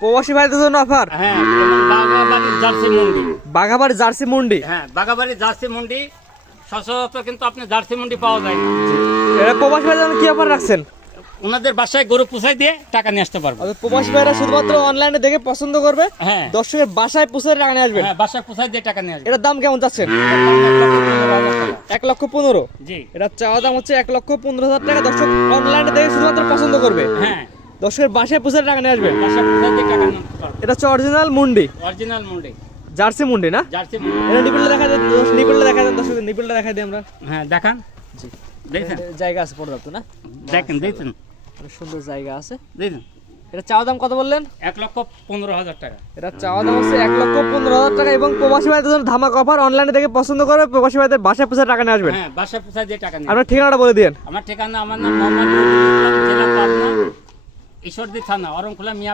প্রবাসী ভাইদের জন্য অফার। হ্যাঁ, এবং বাঘাবাড়ির জার্সি মুন্ডি। বাঘাবাড়ি জার্সি মুন্ডি। হ্যাঁ, বাঘাবাড়ির জার্সি মুন্ডি সচরাচর কিন্তু আপনি জার্সি মুন্ডি পাওয়া যায় না। এটা প্রবাসী ভাইদের জন্য কি অফার রাখছেন? ওনাদের বাসায় গরু পুষাই দিয়ে টাকা নিয়ে আসতে পারবো। প্রবাসী ভাইরা শুধুমাত্র অনলাইনে দেখে পছন্দ করবে, হ্যাঁ, দর্শকের বাসায় পুষে টাকা নিয়ে আসবেন। হ্যাঁ, বাসায় পুষাই দিয়ে টাকা নিয়ে আসবে। এটার দাম কেমন যাচ্ছেন? 1,15,000। জি, এটা চাওয়া দাম হচ্ছে 1,15,000 টাকা। দর্শক অনলাইনে দেখে শুধুমাত্র পছন্দ করবে, হ্যাঁ, দর্শকের বাসায় পুষে টাকা নিয়ে আসবে। বাসায় পুষাই দিয়ে টাকা নিয়ে আসতে পারবো। এটা হচ্ছে অরিজিনাল মুন্ডি, অরিজিনাল মুন্ডি, জার্সি মুন্ডি না? জার্সি মুন্ডি। এটা নিপিলটা দেখা দেন, নিপিলটা দেখা দেন দর্শক, নিপিলটা দেখা দিই আমরা। হ্যাঁ, দেখান। জি, দেখছেন, জায়গা আছে পর্যাপ্ত না? দেখেন, দেখছেন, অনেক সুন্দর জায়গা আছে। দেখছেন। এটা চাওয়া দাম কত বললেন? 1,15,000 টাকা। এটা চাওয়া দাম হচ্ছে 1,15,000 টাকা। এবং প্রবাসী ভাইদের জন্য ধামাকা অফার, অনলাইনে দেখে পছন্দ করবে, প্রবাসী ভাইদের বাসায় পুষে টাকা নিয়ে আসবেন। হ্যাঁ, বাসায় পুষাই দিয়ে টাকা নিয়ে আপনার ঠিকানাটা বলে দিন। আমার ঠিকানা, আমার নাম মোহাম্মদ রফিকুল ইসলাম, জেলা পাবনা, ঈশ্বরদী থানা, অরণখোলা, মিয়া।